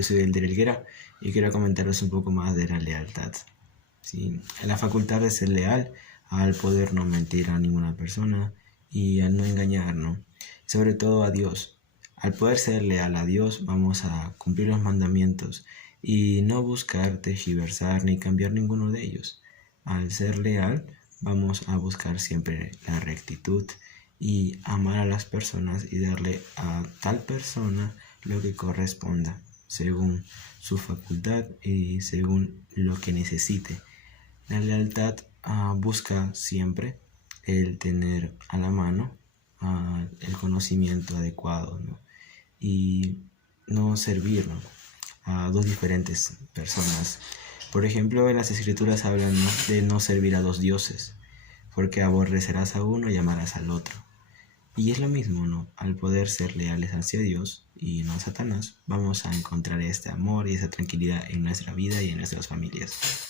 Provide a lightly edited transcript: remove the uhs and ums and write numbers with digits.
yo soy Elder Helguera y quiero comentaros un poco más de la lealtad. ¿Sí? La facultad de ser leal al poder no mentir a ninguna persona y al no engañar, ¿no? Sobre todo a Dios. Al poder ser leal a Dios vamos a cumplir los mandamientos y no buscar tergiversar ni cambiar ninguno de ellos. Al ser leal vamos a buscar siempre la rectitud y amar a las personas y darle a tal persona lo que corresponda, según su facultad y según lo que necesite. La lealtad busca siempre el tener a la mano el conocimiento adecuado, ¿no? Y no servir, ¿no?, a dos diferentes personas. Por ejemplo, en las escrituras hablan, ¿no?, de no servir a dos dioses, porque aborrecerás a uno y amarás al otro. Y es lo mismo, ¿no? Al poder ser leales hacia Dios y no a Satanás, vamos a encontrar este amor y esa tranquilidad en nuestra vida y en nuestras familias.